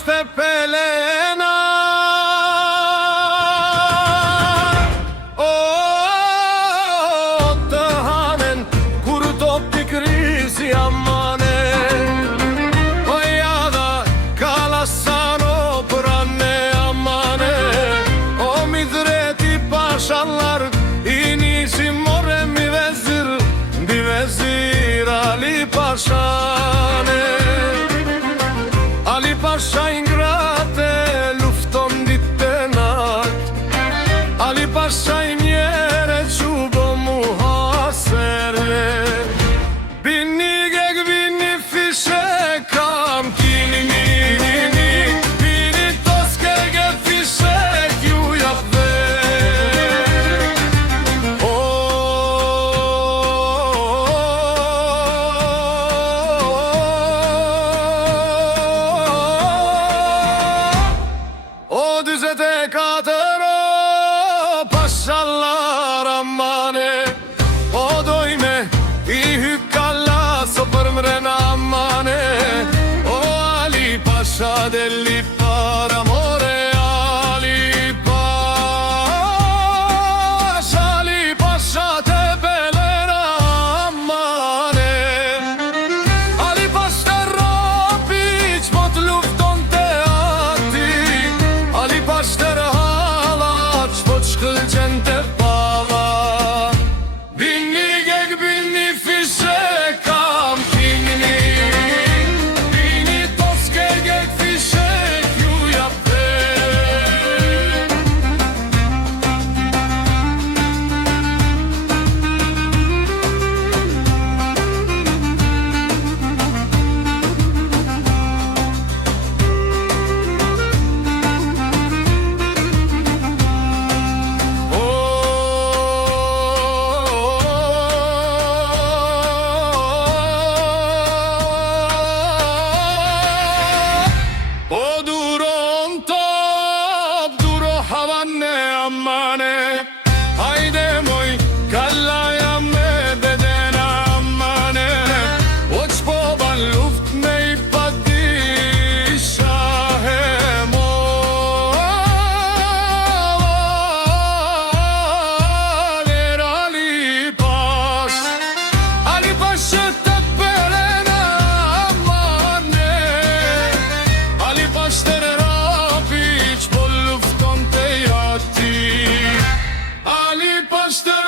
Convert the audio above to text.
Paște pelena O të hanen kur topi krizi amane O jada kalasano prane amane O mi dreti pashallar inisi more mi vezir Ali Pashane Ali Pasha ingrate lufton ditë natë Ali Pasha I mjere qubo mu hasere Bini geg bini fishe kam kini Bini toske ge fishe kju japve O 24 pashallar amane O dojme I hykalla so për mrena amane O Ali Pasha deli para more Ali Pasha te belena amane Ali Pasha rapiq mot lufton te ati Ali Pasha halaç mot shkëlqen te pava Bini geg bini fishe kam kini Bini toske geg fishe kju japve O duron top, duro havanne ammane Hayde moj, kallaya me bedena ammane O qpoban luft me I padisha Moler Ali Pash te pelena ammane Ali Pashtër rapiq po lufton te jati Ali Pashtër